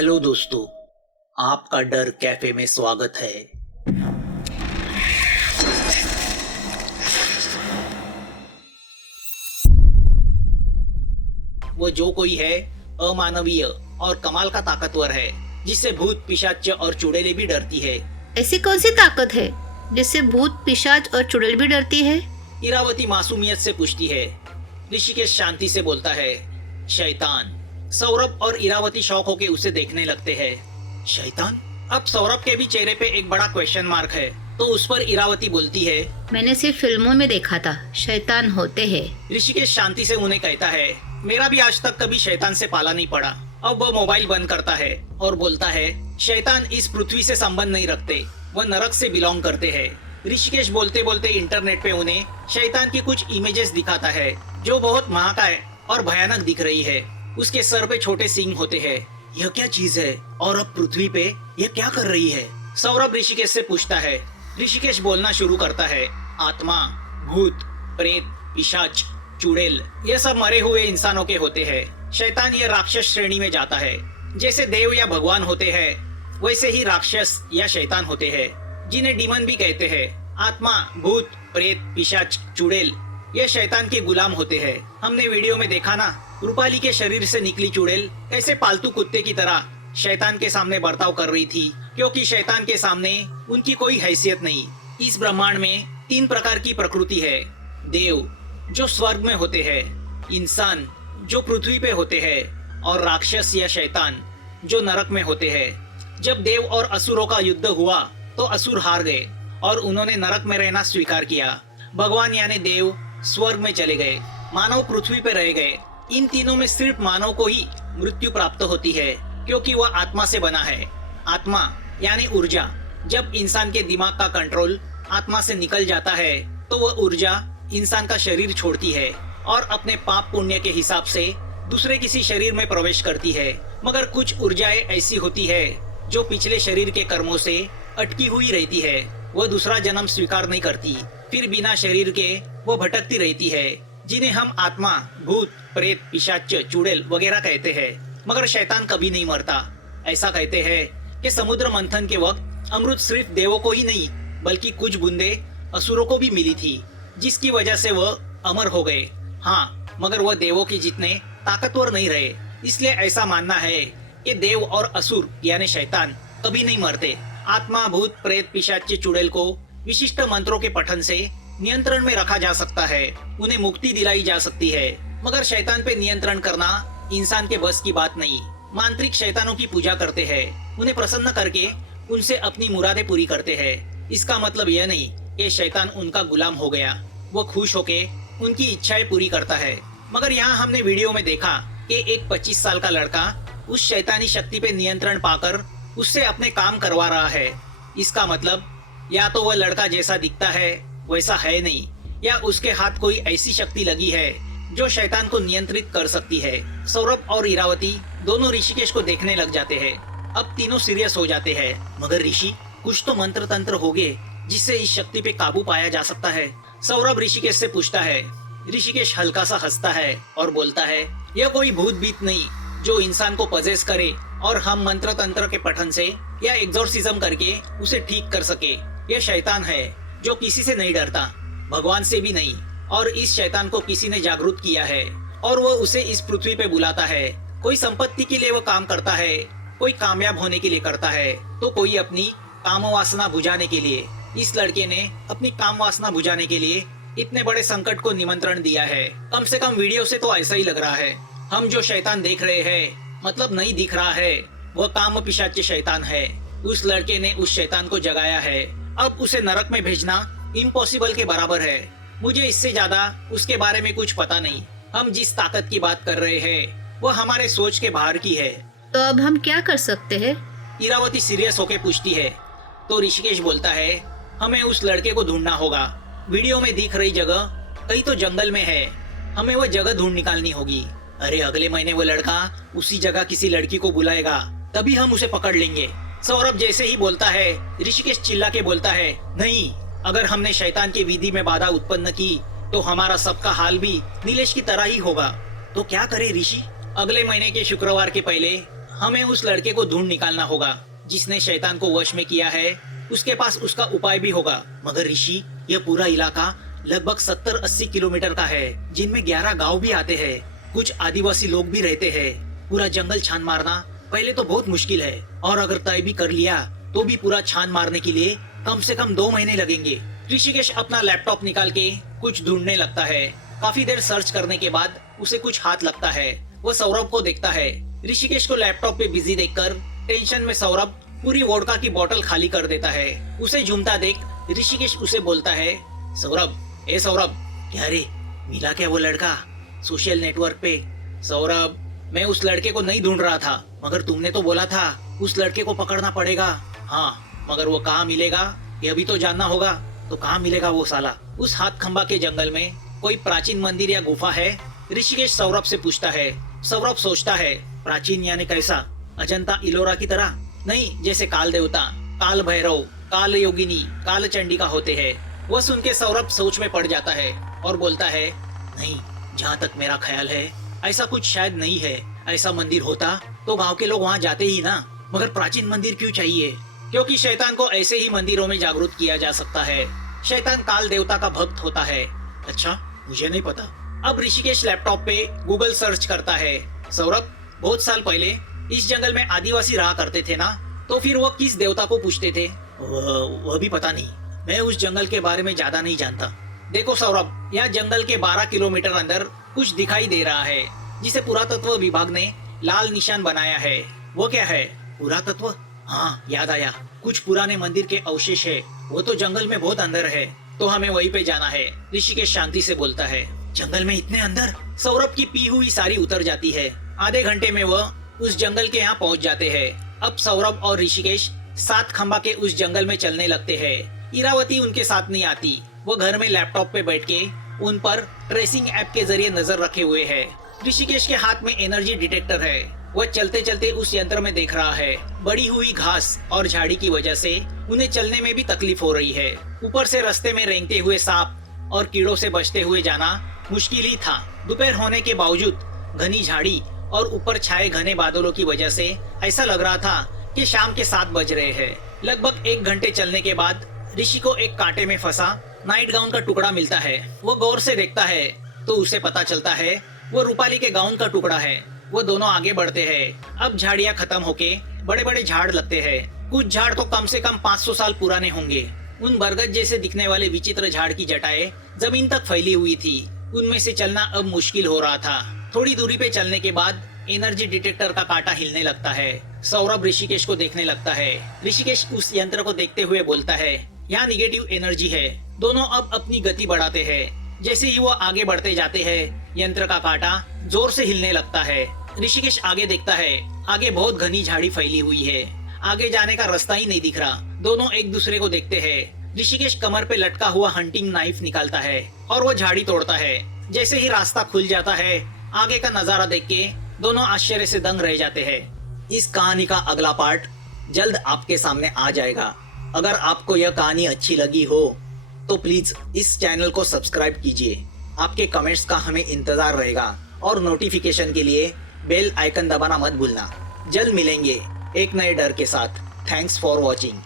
Hello दोस्तों, आपका डर कैफे में स्वागत है। वो जो कोई है अमानवीय और कमाल का ताकतवर है, जिससे भूत पिशाच और चुड़ैलें भी डरती है। ऐसी कौन सी ताकत है जिससे भूत पिशाच और चुड़ैल भी डरती है? इरावती मासूमियत से पूछती है। ऋषिकेश शांति से बोलता है, शैतान। सौरभ और इरावती शौक होके उसे देखने लगते हैं। शैतान? अब सौरभ के भी चेहरे पे एक बड़ा क्वेश्चन मार्क है, तो उस पर इरावती बोलती है, मैंने सिर्फ फिल्मों में देखा था, शैतान होते हैं। ऋषिकेश शांति से उन्हें कहता है, मेरा भी आज तक कभी शैतान से पाला नहीं पड़ा। अब वह मोबाइल बंद करता है और बोलता है, शैतान इस पृथ्वी से संबंध नहीं रखते, वह नरक से बिलोंग करते हैं। ऋषिकेश बोलते बोलते इंटरनेट पे उन्हें शैतान की कुछ इमेजेस दिखाता है, जो बहुत महाकाय और भयानक दिख रही है। उसके सर पे छोटे सींग होते हैं। यह क्या चीज है और अब पृथ्वी पे यह क्या कर रही है? सौरभ ऋषिकेश से पूछता है। ऋषिकेश बोलना शुरू करता है, आत्मा, भूत, प्रेत, पिशाच, चुड़ैल, ये सब मरे हुए इंसानों के होते हैं। शैतान ये राक्षस श्रेणी में जाता है। जैसे देव या भगवान होते हैं, वैसे ही राक्षस या शैतान होते हैं, जिन्हें डीमन भी कहते हैं। आत्मा, भूत, प्रेत, पिशाच, चुड़ैल ये शैतान के गुलाम होते हैं। हमने वीडियो में देखा ना, रूपाली के शरीर से निकली चुड़ैल ऐसे पालतू कुत्ते की तरह शैतान के सामने बर्ताव कर रही थी, क्योंकि शैतान के सामने उनकी कोई हैसियत नहीं। इस ब्रह्मांड में 3 प्रकार की प्रकृति है। देव जो स्वर्ग में होते हैं, इंसान जो पृथ्वी पे होते हैं, और राक्षस या शैतान जो नरक में होते हैं। जब देव और असुरों का युद्ध हुआ तो असुर हार गए और उन्होंने नरक में रहना स्वीकार किया। भगवान यानी देव स्वर्ग में चले गए, मानव पृथ्वी पे रह गए। इन तीनों में सिर्फ मानव को ही मृत्यु प्राप्त होती है, क्योंकि वह आत्मा से बना है। आत्मा यानी ऊर्जा। जब इंसान के दिमाग का कंट्रोल आत्मा से निकल जाता है, तो वह ऊर्जा इंसान का शरीर छोड़ती है और अपने पाप पुण्य के हिसाब से दूसरे किसी शरीर में प्रवेश करती है। मगर कुछ ऊर्जाएं ऐसी होती है जो पिछले शरीर के कर्मों से अटकी हुई रहती है। वह दूसरा जन्म स्वीकार नहीं करती, फिर बिना शरीर के वो भटकती रहती है, जिन्हें हम आत्मा, भूत, प्रेत, पिशाच, चुड़ैल वगैरह कहते हैं। मगर शैतान कभी नहीं मरता। ऐसा कहते हैं कि समुद्र मंथन के वक्त अमृत सिर्फ देवों को ही नहीं, बल्कि कुछ बूंदे असुरों को भी मिली थी, जिसकी वजह से वह अमर हो गए। हाँ, मगर वह देवों के जितने ताकतवर नहीं रहे। इसलिए ऐसा मानना है कि देव और असुर यानी शैतान कभी नहीं मरते। आत्मा, भूत, प्रेत, पिशाच, चुड़ैल को विशिष्ट मंत्रों के पठन से नियंत्रण में रखा जा सकता है, उन्हें मुक्ति दिलाई जा सकती है। मगर शैतान पे नियंत्रण करना इंसान के बस की बात नहीं। मांत्रिक शैतानों की पूजा करते हैं, उन्हें प्रसन्न करके उनसे अपनी मुरादें पूरी करते हैं। इसका मतलब यह नहीं कि शैतान उनका गुलाम हो गया, वो खुश होके उनकी इच्छाएं पूरी करता है। मगर यहाँ हमने वीडियो में देखा कि एक 25 साल का लड़का उस शैतानी शक्ति पे नियंत्रण पाकर उससे अपने काम करवा रहा है। इसका मतलब या तो वह लड़का जैसा दिखता है वैसा है नहीं, या उसके हाथ कोई ऐसी शक्ति लगी है जो शैतान को नियंत्रित कर सकती है। सौरभ और इरावती दोनों ऋषिकेश को देखने लग जाते हैं। अब तीनों सीरियस हो जाते हैं। मगर ऋषि, कुछ तो मंत्र तंत्र होंगे जिससे इस शक्ति पे काबू पाया जा सकता है। सौरभ ऋषिकेश से पूछता है। ऋषिकेश हल्का सा हंसता है और बोलता है, यह कोई भूत बीत नहीं जो इंसान को पजेस करे और हम मंत्र तंत्र के पठन से या एग्जोर्सिज्म करके उसे ठीक कर सके। यह शैतान है जो किसी से नहीं डरता, भगवान से भी नहीं, और इस शैतान को किसी ने जागरूक किया है और वह उसे इस पृथ्वी पे बुलाता है। कोई संपत्ति के लिए वो काम करता है, कोई कामयाब होने के लिए करता है, तो कोई अपनी काम वासना बुझाने के लिए। इस लड़के ने अपनी काम वासना बुझाने के लिए इतने बड़े संकट को निमंत्रण दिया है। कम से कम वीडियो से तो ऐसा ही लग रहा है। हम जो शैतान देख रहे हैं, मतलब नहीं दिख रहा है, वह काम पिशाच शैतान है। उस लड़के ने उस शैतान को जगाया है। अब उसे नरक में भेजना इम्पॉसिबल के बराबर है। मुझे इससे ज्यादा उसके बारे में कुछ पता नहीं। हम जिस ताकत की बात कर रहे हैं वो हमारे सोच के बाहर की है। तो अब हम क्या कर सकते हैं? इरावती सीरियस होके पूछती है। तो ऋषिकेश बोलता है, हमें उस लड़के को ढूंढना होगा। वीडियो में दिख रही जगह कहीं तो जंगल में है, हमें वो जगह ढूंढ निकालनी होगी। अरे अगले महीने वो लड़का उसी जगह किसी लड़की को बुलाएगा, तभी हम उसे पकड़ लेंगे। सौरभ जैसे ही बोलता है, ऋषिकेश चिल्ला के बोलता है, नहीं, अगर हमने शैतान की विधि में बाधा उत्पन्न की तो हमारा सबका हाल भी नीलेश की तरह ही होगा। तो क्या करे ऋषि? अगले महीने के शुक्रवार के पहले हमें उस लड़के को ढूंढ निकालना होगा जिसने शैतान को वश में किया है। उसके पास उसका उपाय भी होगा। मगर ऋषि, यह पूरा इलाका लगभग 70-80 किलोमीटर का है, जिनमें 11 गांव भी आते हैं। कुछ आदिवासी लोग भी रहते हैं। पूरा जंगल छान मारना पहले तो बहुत मुश्किल है, और अगर तय भी कर लिया तो भी पूरा छान मारने के लिए कम से कम 2 महीने लगेंगे। ऋषिकेश अपना लैपटॉप निकाल के कुछ ढूंढने लगता है। काफी देर सर्च करने के बाद उसे कुछ हाथ लगता है। वो सौरभ को देखता है। ऋषिकेश को लैपटॉप पे बिजी देखकर टेंशन में सौरभ पूरी वोडका की बोतल खाली कर देता है। उसे झूमता देख ऋषिकेश उसे बोलता है, सौरभ, ए सौरभ, क्या रे, मिला क्या वो लड़का सोशल नेटवर्क पे? सौरभ, मैं उस लड़के को नहीं ढूंढ रहा था, मगर तुमने तो बोला था उस लड़के को पकड़ना पड़ेगा। हाँ, मगर वो कहाँ मिलेगा ये अभी तो जानना होगा। तो कहाँ मिलेगा वो साला? उस हाथ खंबा के जंगल में कोई प्राचीन मंदिर या गुफा है? ऋषिकेश सौरभ से पूछता है। सौरभ सोचता है, प्राचीन यानी कैसा? अजंता इलोरा की तरह? नहीं, जैसे काल देवता, काल भैरव, काल योगिनी, काल चंडिका होते हैं। वह सुन के सौरभ सोच में पड़ जाता है और बोलता है, नहीं, जहाँ तक मेरा ख्याल है ऐसा कुछ शायद नहीं है। ऐसा मंदिर होता तो गांव के लोग वहाँ जाते ही ना। मगर प्राचीन मंदिर क्यों चाहिए? क्योंकि शैतान को ऐसे ही मंदिरों में जागरूक किया जा सकता है। शैतान काल देवता का भक्त होता है। अच्छा, मुझे नहीं पता। अब ऋषिकेश लैपटॉप पे गूगल सर्च करता है। सौरभ, बहुत साल पहले इस जंगल में आदिवासी रहा करते थे ना, तो फिर वो किस देवता को पूछते थे? वह भी पता नहीं। मैं उस जंगल के बारे में ज्यादा नहीं जानता। देखो सौरभ, यहाँ जंगल के 12 किलोमीटर अंदर कुछ दिखाई दे रहा है जिसे पुरातत्व विभाग ने लाल निशान बनाया है। वो क्या है? पुरातत्व? हाँ, याद आया, कुछ पुराने मंदिर के अवशेष है। वो तो जंगल में बहुत अंदर है, तो हमें वहीं पे जाना है। ऋषिकेश शांति से बोलता है। जंगल में इतने अंदर? सौरभ की पी हुई सारी उतर जाती है। आधे घंटे में वह उस जंगल के यहाँ पहुँच जाते हैं। अब सौरभ और ऋषिकेश 7 खंबा के उस जंगल में चलने लगते हैं। इरावती उनके साथ नहीं आती। वो घर में लैपटॉप पे बैठ के उन पर ट्रेसिंग ऐप के जरिए नजर रखे हुए है। ऋषिकेश के हाथ में एनर्जी डिटेक्टर है। वह चलते चलते उस यंत्र में देख रहा है। बढ़ी हुई घास और झाड़ी की वजह से उन्हें चलने में भी तकलीफ हो रही है। ऊपर से रास्ते में रेंगते हुए सांप और कीड़ों से बचते हुए जाना मुश्किल ही था। दोपहर होने के बावजूद घनी झाड़ी और ऊपर छाए घने बादलों की वजह से ऐसा लग रहा था कि शाम के 7 बज रहे हैं। लगभग 1 घंटे चलने के बाद ऋषि को एक कांटे में फंसा नाइट गाउन का टुकड़ा मिलता है। वो गौर से देखता है तो उसे पता चलता है वो रूपाली के गाउन का टुकड़ा है। वो दोनों आगे बढ़ते हैं। अब झाड़ियाँ खत्म होके बड़े बड़े झाड़ लगते हैं। कुछ झाड़ तो कम से कम 500 साल पुराने होंगे। उन बरगद जैसे दिखने वाले विचित्र झाड़ की जटाएं जमीन तक फैली हुई थी। उनमें से चलना अब मुश्किल हो रहा था। थोड़ी दूरी पे चलने के बाद एनर्जी डिटेक्टर का कांटा हिलने लगता है। सौरभ ऋषिकेश को देखने लगता है। ऋषिकेश उस यंत्र को देखते हुए बोलता है, यहाँ निगेटिव एनर्जी है। दोनों अब अपनी गति बढ़ाते हैं। जैसे ही वो आगे बढ़ते जाते हैं, यंत्र का कांटा जोर से हिलने लगता है। ऋषिकेश आगे देखता है। आगे बहुत घनी झाड़ी फैली हुई है। आगे जाने का रास्ता ही नहीं दिख रहा। दोनों एक दूसरे को देखते हैं। ऋषिकेश कमर पे लटका हुआ हंटिंग नाइफ निकालता है और वो झाड़ी तोड़ता है। जैसे ही रास्ता खुल जाता है, आगे का नजारा देख के दोनों आश्चर्य से दंग रह जाते हैं। इस कहानी का अगला पार्ट जल्द आपके सामने आ जाएगा। अगर आपको यह कहानी अच्छी लगी हो तो प्लीज इस चैनल को सब्सक्राइब कीजिए। आपके कमेंट्स का हमें इंतजार रहेगा और नोटिफिकेशन के लिए बेल आइकन दबाना मत भूलना। जल्द मिलेंगे एक नए डर के साथ। Thanks for watching.